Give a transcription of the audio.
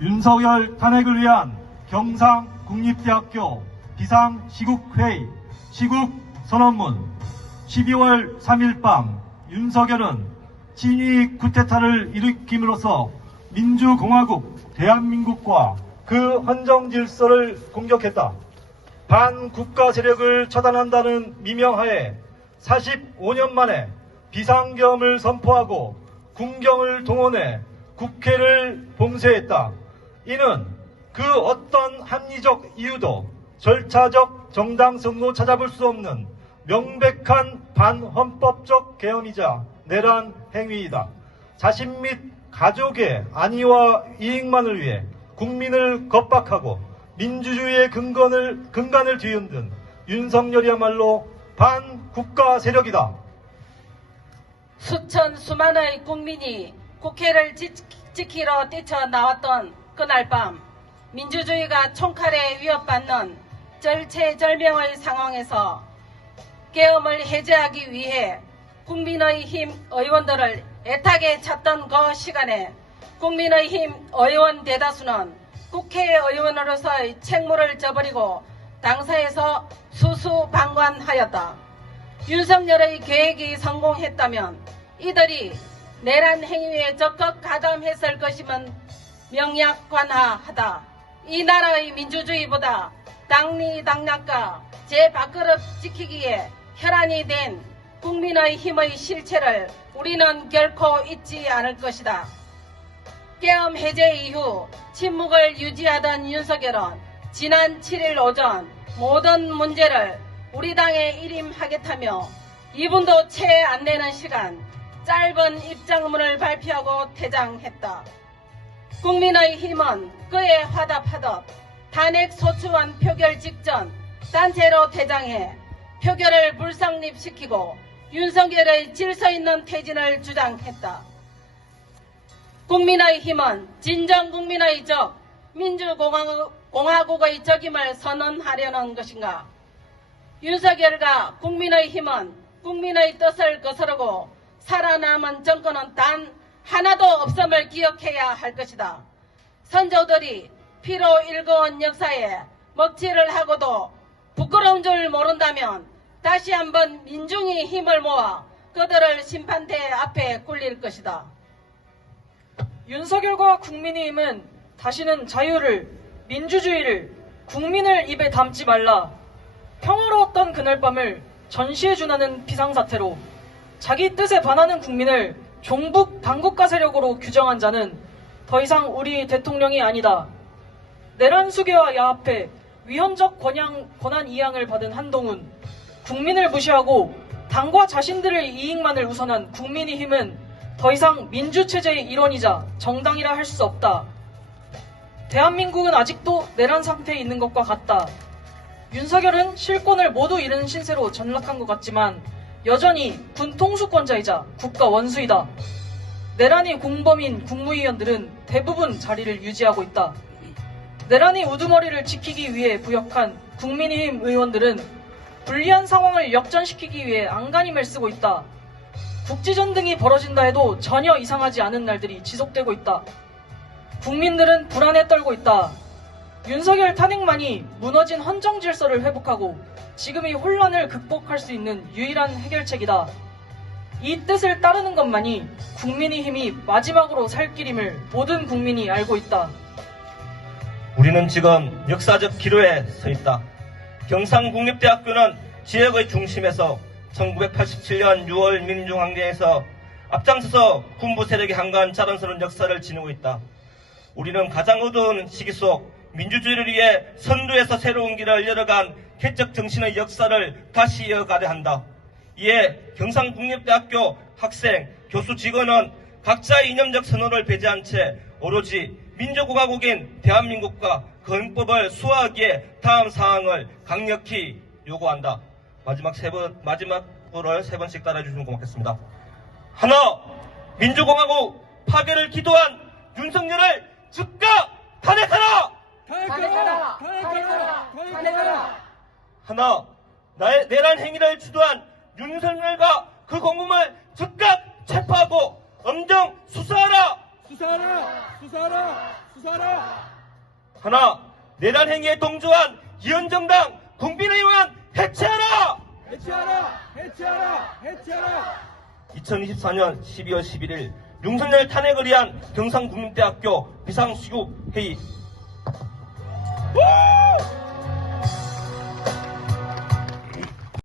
윤석열 탄핵을 위한 경상국립대학교 비상시국회의 시국선언문 12월 3일 밤 윤석열은 친위 쿠데타를 일으킴으로써 민주공화국 대한민국과 그 헌정질서를 공격했다. 반국가 세력을 처단한다는 미명하에 45년 만에 비상계엄을 선포하고 군경을 동원해 국회를 봉쇄했다. 이는 그 어떤 합리적 이유도 절차적 정당성도 찾아볼 수 없는 명백한 반헌법적 계엄이자 내란 행위이다. 자신 및 가족의 안위와 이익만을 위해 국민을 겁박하고 민주주의의 근간을 뒤흔든 윤석열이야말로 반국가 세력이다. 수천수만의 국민이 국회를 지키러 뛰쳐나왔던 그날 밤 민주주의가 총칼에 위협받는 절체절명의 상황에서 계엄을 해제하기 위해 국민의힘 의원들을 애타게 찾던 그 시간에 국민의힘 의원 대다수는 국회의원으로서의 책무를 저버리고 당사에서 수수방관하였다. 윤석열의 계획이 성공했다면 이들이 내란 행위에 적극 가담했을 것이면 명약관하하다. 이 나라의 민주주의보다 당리당략과 제 밥그릇 지키기에 혈안이 된 국민의 힘의 실체를 우리는 결코 잊지 않을 것이다. 계엄 해제 이후 침묵을 유지하던 윤석열은 지난 7일 오전 모든 문제를 우리 당에 일임하겠다며 2분도 채 안 되는 시간 짧은 입장문을 발표하고 퇴장했다. 국민의힘은 그에 화답하듯 탄핵 소추안 표결 직전 단체로 퇴장해 표결을 불성립시키고 윤석열의 질서 있는 퇴진을 주장했다. 국민의힘은 진정 국민의 적, 민주공화국의 적임을 선언하려는 것인가? 윤석열과 국민의힘은 국민의 뜻을 거스르고 살아남은 정권은 단 하나도 없음을 기억해야 할 것이다. 선조들이 피로 일궈온 역사에 먹칠을 하고도 부끄러운 줄 모른다면 다시 한번 민중이 힘을 모아 그들을 심판대 앞에 굴릴 것이다. 윤석열과 국민의힘은 다시는 자유를, 민주주의를, 국민을 입에 담지 말라. 평화로웠던 그날 밤을 전시해준다는 비상사태로 자기 뜻에 반하는 국민을 종북 반국가 세력으로 규정한 자는 더 이상 우리 대통령이 아니다. 내란 수괴와 야합해 위헌적 권한 이양을 받은 한동훈, 국민을 무시하고 당과 자신들의 이익만을 우선한 국민의힘은 더 이상 민주체제의 일원이자 정당이라 할 수 없다. 대한민국은 아직도 내란 상태에 있는 것과 같다. 윤석열은 실권을 모두 잃은 신세로 전락한 것 같지만 여전히 군 통수권자이자 국가 원수이다. 내란이 공범인 국무위원들은 대부분 자리를 유지하고 있다. 내란의 우두머리를 지키기 위해 부역한 국민의힘 의원들은 불리한 상황을 역전시키기 위해 안간힘을 쓰고 있다. 국지전등이 벌어진다 해도 전혀 이상하지 않은 날들이 지속되고 있다. 국민들은 불안에 떨고 있다. 윤석열 탄핵만이 무너진 헌정 질서를 회복하고 지금의 혼란을 극복할 수 있는 유일한 해결책이다. 이 뜻을 따르는 것만이 국민의힘이 마지막으로 살 길임을 모든 국민이 알고 있다. 우리는 지금 역사적 기로에 서 있다. 경상국립대학교는 지역의 중심에서 1987년 6월 민중항쟁에서 앞장서서 군부 세력의 한가한 자랑스러운 역사를 지니고 있다. 우리는 가장 어두운 시기 속 민주주의를 위해 선두에서 새로운 길을 열어간 개척 정신의 역사를 다시 이어가려 한다. 이에 경상국립대학교 학생, 교수, 직원은 각자의 이념적 선호를 배제한 채 오로지 민주공화국인 대한민국과 그 헌법을 수호하기에 다음 사항을 강력히 요구한다. 마지막으로 세 번씩 따라주시면 고맙겠습니다. 하나, 민주공화국 파괴를 기도한 윤석열을 즉각 탄핵하라! 탄핵하라! 탄핵하라! 탄핵하라! 하나, 내란 행위를 주도한 윤석열과 그 공범을 즉각 체포하고 엄정 수사하라! 수사하라! 수사하라! 하나, 내란 행위에 동조한 위원정당 국민의원 해체하라! 2024년 12월 11일 윤석열 탄핵을 위한 경상국민대학교 비상시국회의